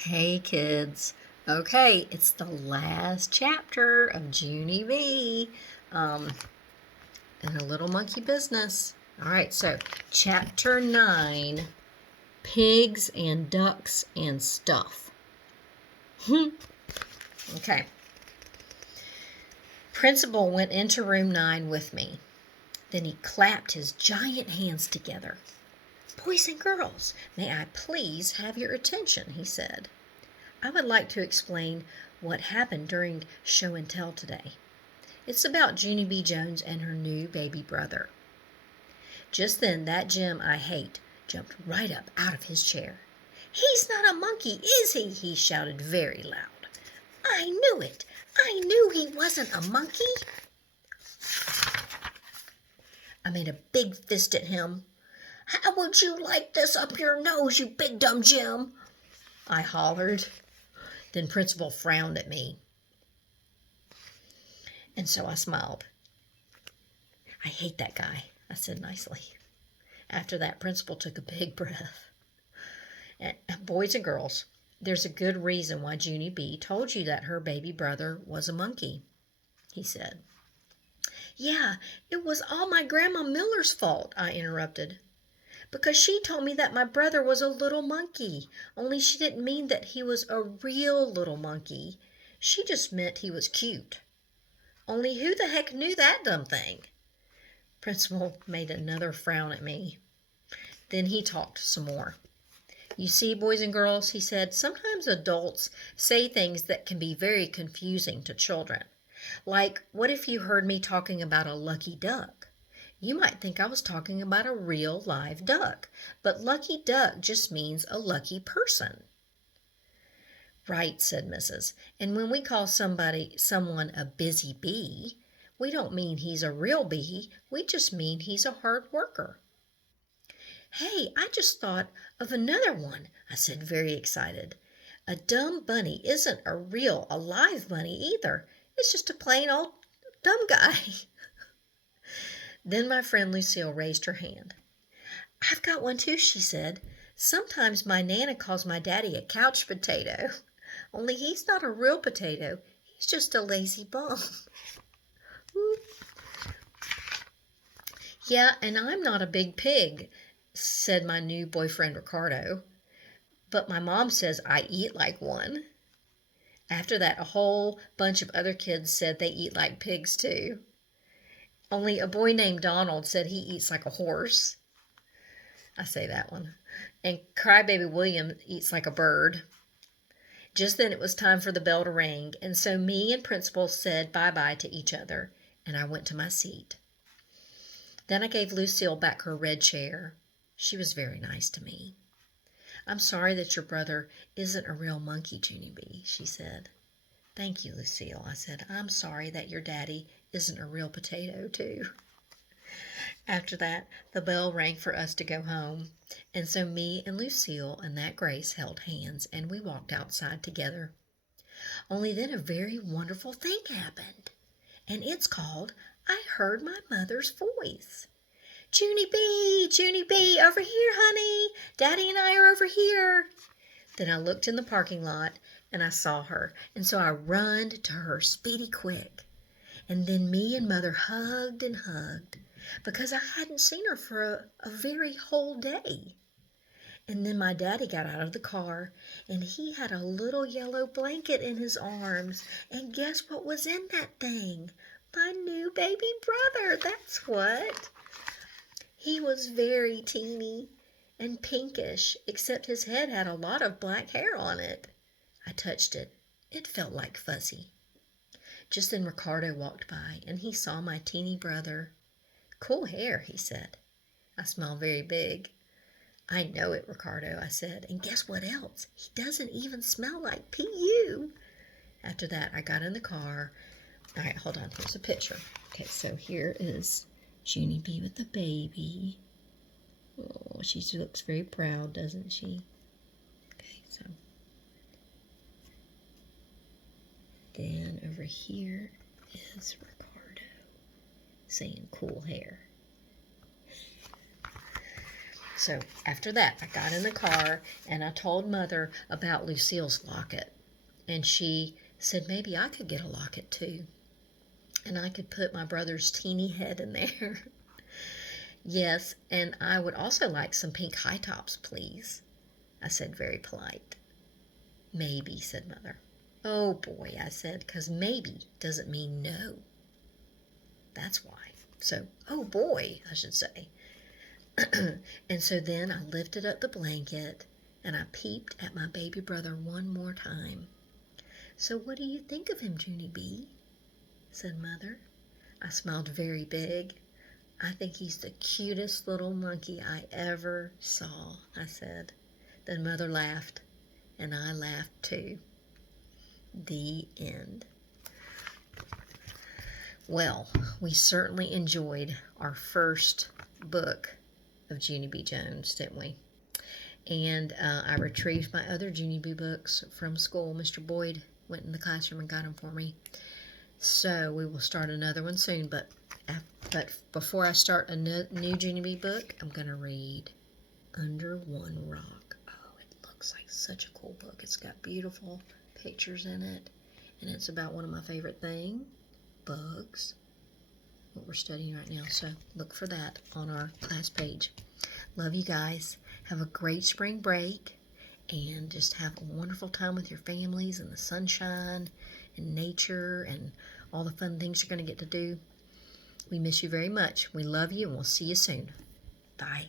Hey kids. Okay, it's the last chapter of Junie B. In a Little Monkey Business. Alright, so chapter 9, Pigs and Ducks and Stuff. Okay. Principal went into room 9 with me. Then he clapped his giant hands together. "Boys and girls, may I please have your attention," he said. "I would like to explain what happened during show and tell today. It's about Junie B. Jones and her new baby brother." Just then that Jim I hate jumped right up out of his chair. "He's not a monkey, is he?" he shouted very loud. "I knew it! I knew he wasn't a monkey!" I made a big fist at him. "How would you like this up your nose, you big dumb Jim?" I hollered. Then Principal frowned at me. And so I smiled. "I hate that guy," I said nicely. After that, Principal took a big breath. "Boys and girls, there's a good reason why Junie B. told you that her baby brother was a monkey," he said. "Yeah, it was all my Grandma Miller's fault," I interrupted. "Because she told me that my brother was a little monkey, only she didn't mean that he was a real little monkey. She just meant he was cute. Only who the heck knew that dumb thing?" Principal made another frown at me. Then he talked some more. "You see, boys and girls," he said, "sometimes adults say things that can be very confusing to children. Like, what if you heard me talking about a lucky duck? You might think I was talking about a real live duck, but lucky duck just means a lucky person." "Right," said Mrs. "And when we call someone a busy bee, we don't mean he's a real bee, we just mean he's a hard worker." "Hey, I just thought of another one," I said, very excited. "A dumb bunny isn't a real alive bunny either. It's just a plain old dumb guy." Then my friend Lucille raised her hand. "I've got one too," she said. "Sometimes my Nana calls my daddy a couch potato. Only he's not a real potato. He's just a lazy bum." "Yeah, and I'm not a big pig," said my new boyfriend Ricardo. "But my mom says I eat like one." After that, a whole bunch of other kids said they eat like pigs too. Only a boy named Donald said he eats like a horse. I say that one. And Crybaby William eats like a bird. Just then it was time for the bell to ring, and so me and Principal said bye-bye to each other, and I went to my seat. Then I gave Lucille back her red chair. She was very nice to me. "I'm sorry that your brother isn't a real monkey, Junie B," she said. "Thank you, Lucille," I said. "I'm sorry that your daddy isn't a real potato, too." After that, the bell rang for us to go home, and so me and Lucille and that Grace held hands, and we walked outside together. Only then a very wonderful thing happened, and it's called I Heard My Mother's Voice. Junie B, over here, honey. Daddy and I are over here." Then I looked in the parking lot, and I saw her, and so I runned to her speedy quick. And then me and Mother hugged and hugged, because I hadn't seen her for a very whole day. And then my daddy got out of the car, and he had a little yellow blanket in his arms, and guess what was in that thing? My new baby brother, that's what. He was very teeny and pinkish, except his head had a lot of black hair on it. I touched it. It felt like fuzzy. Just then Ricardo walked by, and he saw my teeny brother. "Cool hair," he said. I smell very big. "I know it, Ricardo," I said. "And guess what else? He doesn't even smell like P.U." After that, I got in the car. All right, hold on. Here's a picture. Okay, so here is Junie B with the baby. Oh, she looks very proud, doesn't she? Okay, so then over here is Ricardo saying cool hair. So after that, I got in the car and I told Mother about Lucille's locket. And she said maybe I could get a locket too. And I could put my brother's teeny head in there. Yes, and I would also like some pink high tops, please, I said, very polite. Maybe, said Mother. Oh boy, I said, 'cause maybe doesn't mean no. That's why. So, oh boy, I should say. And so then I lifted up the blanket and I peeped at my baby brother one more time. So what do you think of him, Junie B? Said Mother. I smiled very big. I think he's the cutest little monkey I ever saw, I said. Then Mother laughed, and I laughed too. The end. Well, we certainly enjoyed our first book of Junie B. Jones, didn't we? And I retrieved my other Junie B. books from school. Mr. Boyd went in the classroom and got them for me. So we will start another one soon, but before I start a new Junie B. book, I'm going to read Under One Rock. Oh, it looks like such a cool book. It's got beautiful pictures in it, and it's about one of my favorite things, bugs, what we're studying right now. So look for that on our class page. Love you guys. Have a great spring break, and just have a wonderful time with your families and the sunshine and nature and all the fun things you're going to get to do. We miss you very much. We love you, and we'll see you soon. Bye.